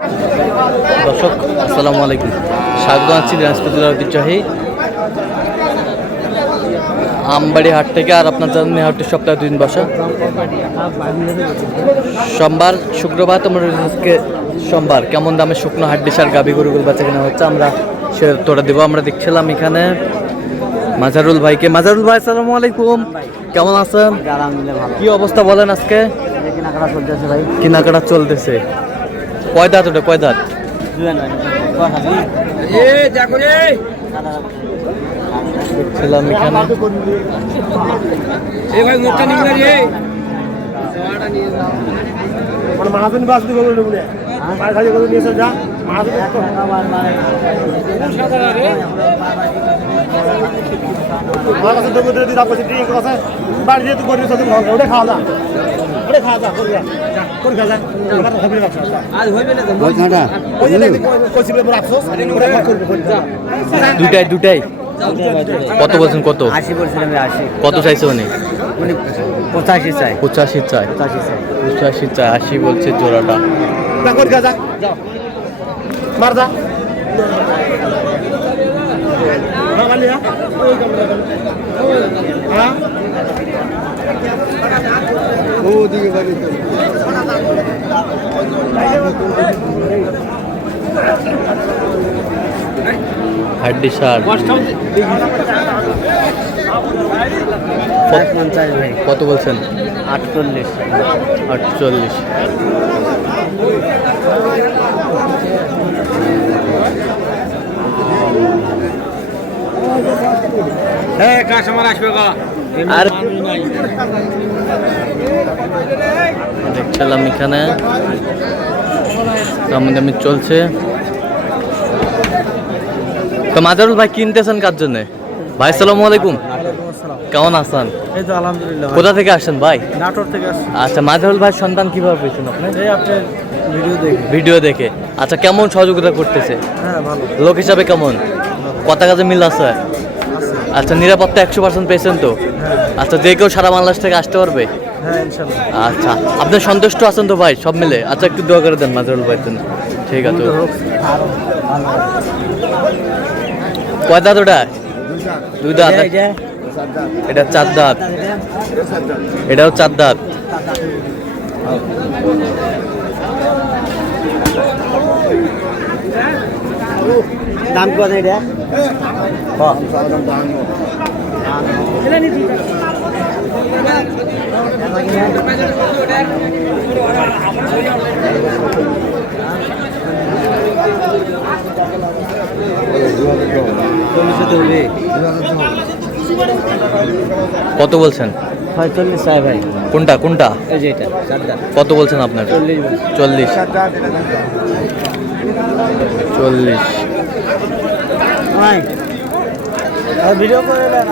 দর্শক আসসালামু আলাইকুম, স্বাগত আছি দিনাজপুর জেলার ঐতিহ্যবাহী আমবাড়ি হাট থেকে। আর আপনার জানেন হাটটি সপ্তাহে 2 দিন বসা, সোমবার শুক্রবার। তোমরা সোমবার কেমন দামে শুকনো হাড্ডিস আর গাভী গরুগুলো বেচা কেনা হচ্ছে আমরা সে তোরা দেবো। আমরা দেখছিলাম এখানে মাজারুল ভাইকে। মাজারুল ভাই আসসালামু আলাইকুম, কেমন আছেন? কি অবস্থা বলেন আজকে? কেনাকাটা চলতেছে। কয় দাঁত ওটা, কয় দাঁত? দেখছিলাম এখানে দুটাই কত বলছেন? কত? 80 বলছিলাম। 80 কত চাইছে উনি? 85 চাই। 85 চাই। 85 চাই, 80 বলছে জোড়াটা। হাড্ডি সার কত বলছেন? 48। 48। আর দেখছিলাম এখানে দামি চলছে। তো মাজারুল ভাই কিনতেছেন কার জন্য? ভাই আসসালামু আলাইকুম, কেমন আছেন? এই তো আলহামদুলিল্লাহ। কোথা থেকে আসছেন ভাই? নাটোর থেকে আসছি। আচ্ছা, মাজারুল ভাই সন্তান কিভাবে পেয়েছেন আপনি? এই আপনার ভিডিও দেখে। আচ্ছা, কেমন সহযোগিতা করতেছে? হ্যাঁ, ভালো। লোক হিসাবে কেমন? কথা কাজে মিল আছে? আচ্ছা, নিরাপত্তা 100% পেয়েছেন তো? আচ্ছা, যে কেউ সারা বাংলাদেশ থেকে আসতে পারবে? হ্যাঁ, ইনশাআল্লাহ। আচ্ছা, আপনি সন্তুষ্ট আছেন তো ভাই সব মিলে? আচ্ছা, একটু দোয়া করে দেন মাজারুল ভাই জন্য। ঠিক আছে। কয় দাঁত ওটা? 2 দাঁত। এটা 4 দাঁত। এটাও 4 দাঁত। দাম কত এটা? কত বলছেন? 45 চাই ভাই। কোনটা কোনটা? এই যে এটা 4 দাম। কত বলছেন আপনার? 40। 40। ভাই আর ভিডিও করে দেন।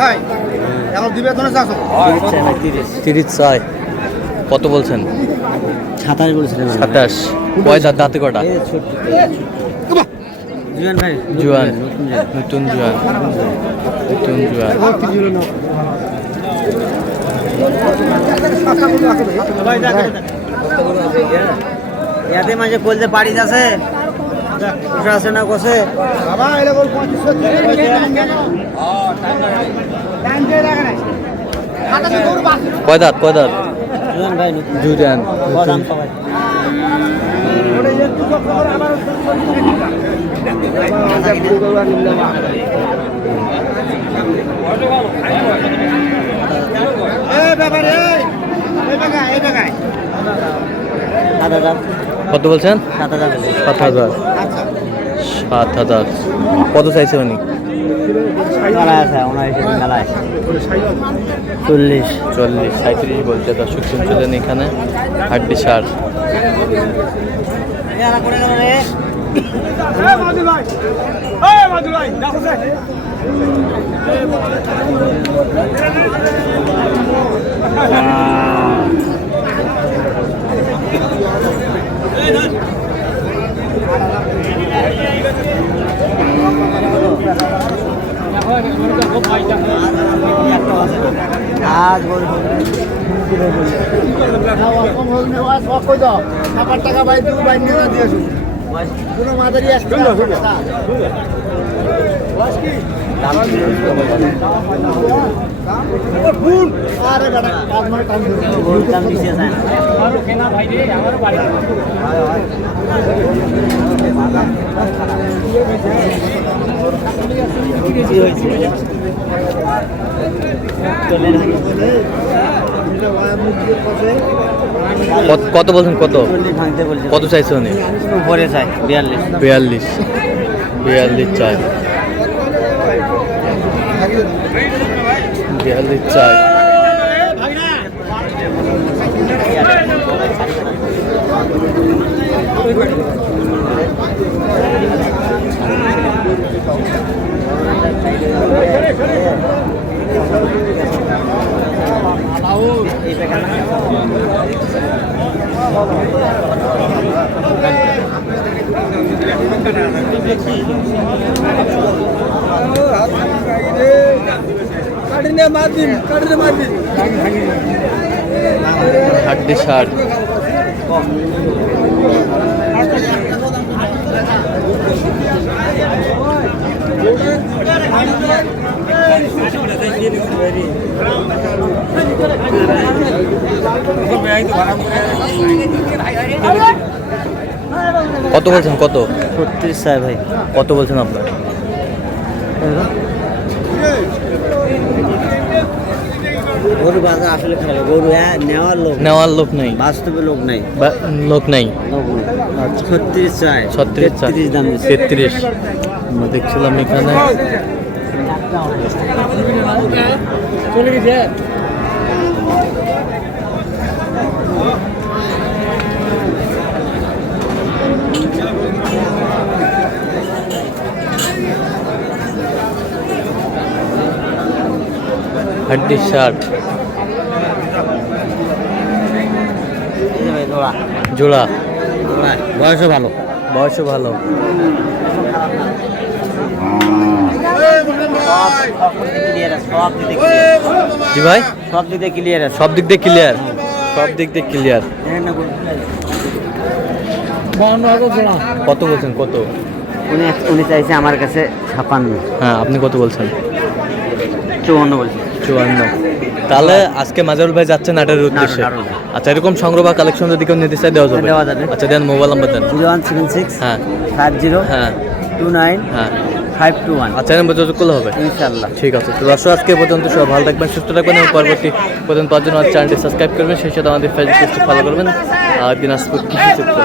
ভাই এখন দিবে তো না? 30 চাই। কত বলছেন? 27 বলছিলেন। 27। কয় দাঁত? দাঁতে কটা? জুয়ান ভাই। জুয়ান, নতুন জুয়ান। ইয়াতে মাঝে বলতে পারিস আছে আছে না কষে কয় দাঁত? কয় দাঁত? জুয়ান ভাই। জুয়ান। কত বলছেন? 7,000। 7,000। কত চাইছে উনি? 40। 37 বলছে। দর্শক শুনছিলেন এখানে হাড্ডি সার। কাজ করে টাকা বাই তুমি বাই নিয়ে দিয়ে আসুন কোনো মাদারি আসবে আরে বেটা কাজ মানে টাইম গরুর দাম দিচ্ছে না কি হয়েছে কত বলছেন? কত ভাঙতে বলছে কত চাইছে উনি? উপরে চাই 42 42 42 চাই 42 চাই। হাড্ডি শার্ট কত বলছেন? কত 36 চাই ভাই কত বলছেন আপনার? গরু বাজার আসলে ভালো গরু নেওয়ার লোক নেই, বাস্তবে লোক নাই লোক নেই। 36 চাই 36 চাই 33 দাম দিচ্ছে 33 আমরা দেখছিলাম এখানে চলে গেছে হাড্ডি শার্ট জোড়া, বয়সও ভালো বয়সও ভালো। জি ভাই, সব দিক দিয়ে ক্লিয়ার আছে সব দিক দিয়ে ক্লিয়ার, সব দিক দিয়ে ক্লিয়ার। কত বলছেন? কত? উনি চাইছে আমার কাছে 56। হ্যাঁ, আপনি কত বলছেন? 54 বলছি 54। তাহলে আজকে মাজারুল ভাই যাচ্ছে নাটের উদ্দেশ্যে। নাটোর। আচ্ছা, এরকম সংগ্রহ বা কালেকশন যদি কেউ নিতে চাই দেওয়া যাবে? দেওয়া যাবে। আচ্ছা, দেন মোবাইল নাম্বার দেন। 0176 হ্যাঁ 50 হ্যাঁ 29 হ্যাঁ 521 আচ্ছা, নাম্বার যোগাযোগ করলে হবে। ইনশাআল্লাহ। ঠিক আছে, তো দর্শক আজকে পর্যন্ত সব ভালো থাকবেন, সুস্থ থাকবেন এবং পরবর্তী পর্যন্ত পাওয়ার জন্য চ্যানেলটি সাবস্ক্রাইব করবেন, সেই সাথে আমাদের ফেসবুক পেজটি ফলো করবেন। আর দিনাজপুর কৃষি চিত্র।